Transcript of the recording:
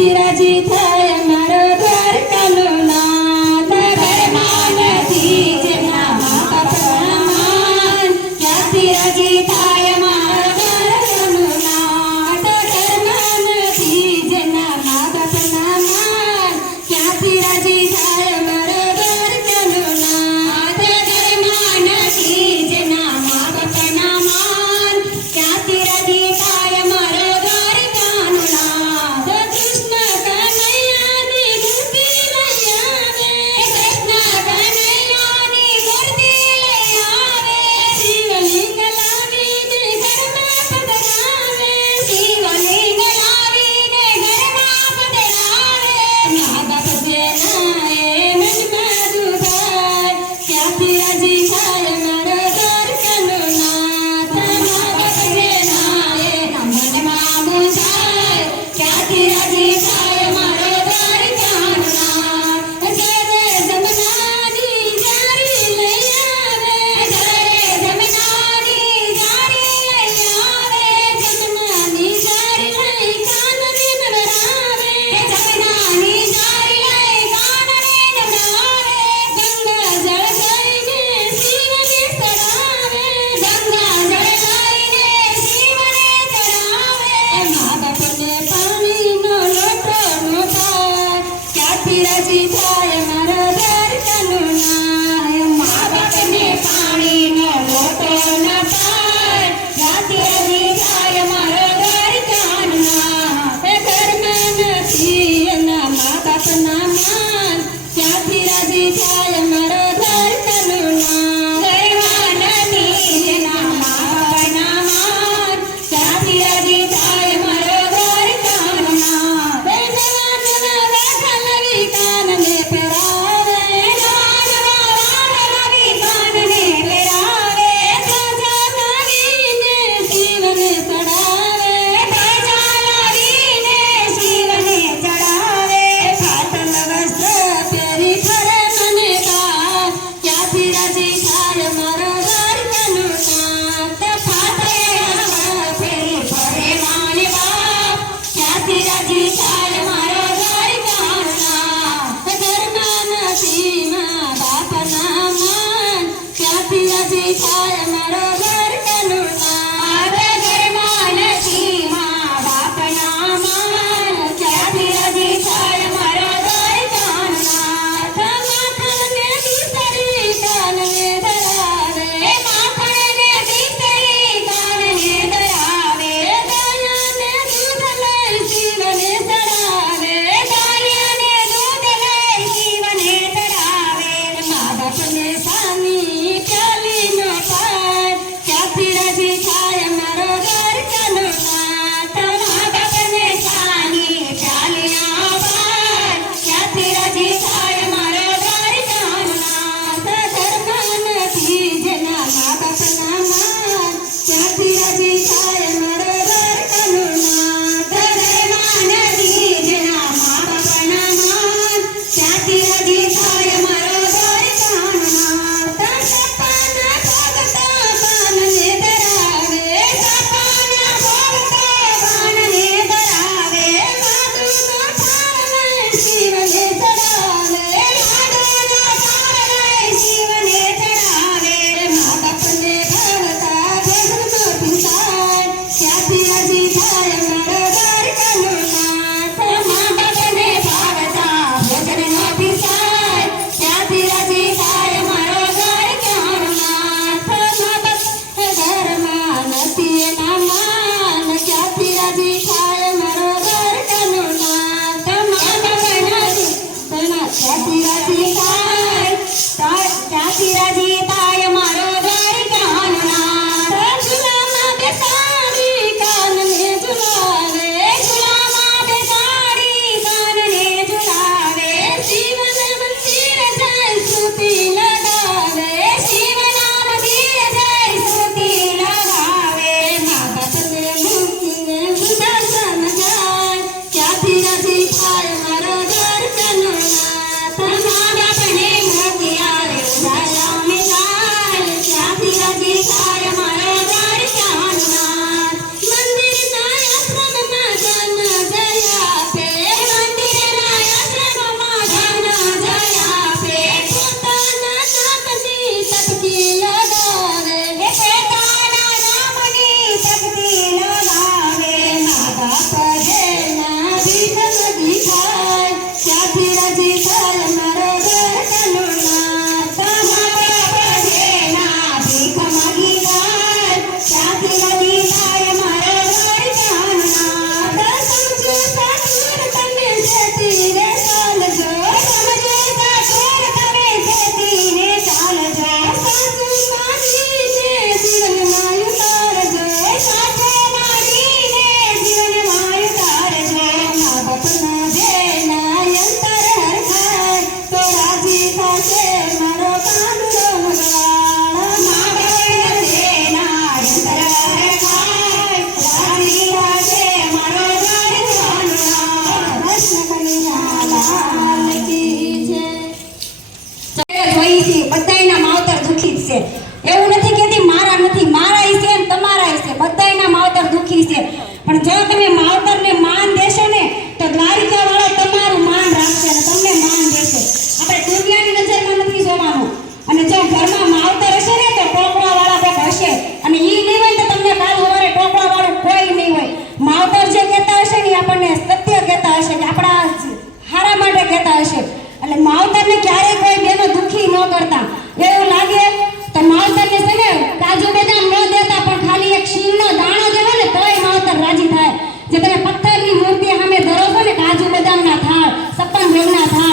ક્યાંથી રાજી થાય મારો દ્વારકાનો નાથ ઘરમાં નથી જેના મા બાપના માન ક્યાંથી રાજી થાય મારો દ્વારકાનો નાથ ઘરમાં નથી જેના મા બાપના માન ક્યાંથી રાજી થાય મારો દ્વારકાનો નાથ ઘરમાં નથી જેના મા બાપના માન ક્યાંથી રાજી થાય મારો દ્વારકાનો નાથ કૃષ્ણ કનૈયાની મૂર્તિ લઈ આવે કૃષ્ણ કનૈયાની મૂર્તિ લઈ આવે શિવલિંગ લાવીને ઘરમાં પધરાવે શિવલિંગ લાવીને ઘરમાં પધરાવે મા બાપ જેના એ મનમાં દુભાય ક્યાંથી રાજી થાય મારો દ્વારકાનો નાથ મા બાપ જેના એ મનમાં મૂંઝાય ક્યાંથી રાજી થાય મારો દ્વારકાનો નાથ જ્યારે જમનાની જારી લઈ આવે જ્યારે જમનાની જારી લઈ આવે જમનાની જારી લઈ કાનને નવરાવે જમનાની જારી લઈ કાનને નવરાવે ગંગા જળ લઈને શિવને ચડાવે ગંગા જળ લઈને શિવને ચડાવે મા બાપને પાણીનો લોટો ન પાય ક્યાંથી રાજી થાય મારો દ્વારકાનો નાથ મા બાપને પાણીનો લોટો ન પાય ક્યાંથી રાજી થાય મારો દ્વારકાનો નાથ ઘરમાં નથી એના મા બાપના માન ક્યાંથી રાજી થાય મારો દ્વારકાનો નાથ ઘરમાં નથી એના મા બાપના માન ક્યાંથી રાજી થાય મારો દ્વારકાનો નાથ નવા નવા વાઘ લવી કાનને પહેરાવે નવા નવા વાઘ લવી કાનને પહેરાવે ધજા લાવીને શિવને ચડાવે ધજા લાવીને શિવને ચડાવે ફાટલ વસ્ત્ર પહેરી ફરે મને બાપ ક્યાંથી રાજી થાય મારો દ્વારકાનો નાથ ફાટલ વસ્ત્ર પહેરી ફરે મને બાપ ક્યાંથી રાજી થાય મારો દ્વારકાનો નાથ ઘરમાં નથી મા બાપના માન ક્યાંથી રાજી થાય મારો દ્વારકાનો નાથ ઘરમાં નથી મા બાપના માન ક્યાંથી રાજી થાય મારો દ્વારકાનો નાથ માખણને દીકરી કાનને ધરાવે માખણને દીકરી કાનને ધરાવે ગાયને દૂધ લઈ શિવને ચડાવે ગાયને દૂધ લઈ શિવને ચડાવે મા બાપને સાની પ્યાલી ન પાય ક્યાંથી રાજી થાય મારો દ્વારકાનો નાથ મા બાપને સાની પ્યાલી ન પાય ક્યાંથી રાજી થાય મારો દ્વારકાનો નાથ ઘરમાં નથી જેના મા બાપના માન ક્યાંથી રાજી થાય મારો દ્વારકાનો નાથ ઘરમાં નથી જેના મા બાપના માન ક્યાંથી રાજી થાય મારો દ્વારકાનો નાથ સપાના ભગતા કાનને ધરાવે સપાના ભગતા કાનને ધરાવે માધુનો થાળ લઈ શિવને ચડાવે માધુનો થાળ લઈ શિવને ચડાવે મા બાપને ભાવતા ભજનનો ભૂસાય ક્યાંથી રાજી થાય મારો દ્વારકાનો નાથ મા બાપને ભાવતા ભજનનો ભૂસાય ક્યાંથી રાજી થાય મારો દ્વારકાનો નાથ મા બાપ ઘરમાં નથી એના માન ક્યાંથી રાજી થાય મારો દ્વારકાનો નાથ મા બાપ નથી એવું નથી કહેતી મારા નથી, મારા છે ને તમારા છે, બધાયના માવતર દુખી છે. પણ જો તમે માવતરને માન દેશો ને તો દ્વારિકા વાળા તમારું માન રાખશે અને તમને માન દેશે. આપણે દુનિયાની નજરમાં નથી જોવાનું. અને જો ઘરમાં માવતર હશે ને તો ટોપલા વાળા કોક હશે, અને ઈ નહીં હોય તો તમને કાલ સવારે ટોપલા વાળું કોઈ નહીં હોય. માવતર જે કહેતા હશે ને આપણને સત્ય કહેતા હશે કે આપણા હારા માટે કહેતા હશે. એટલે માવતરને ક્યારેય કોઈ બેનો દુખી ન કરતા. એવું લાગે તો માવતરને છે ને કાજુ બદામ ન દેતા, પણ ખાલી એક શીંગનો દાણો દેવો ને તોય માવતર રાજી થાય. જે તમે પથ્થરની મૂર્તિ સામે ધરો છો ને કાજુ બદામના થાળ, 56 ભોગના થાળ,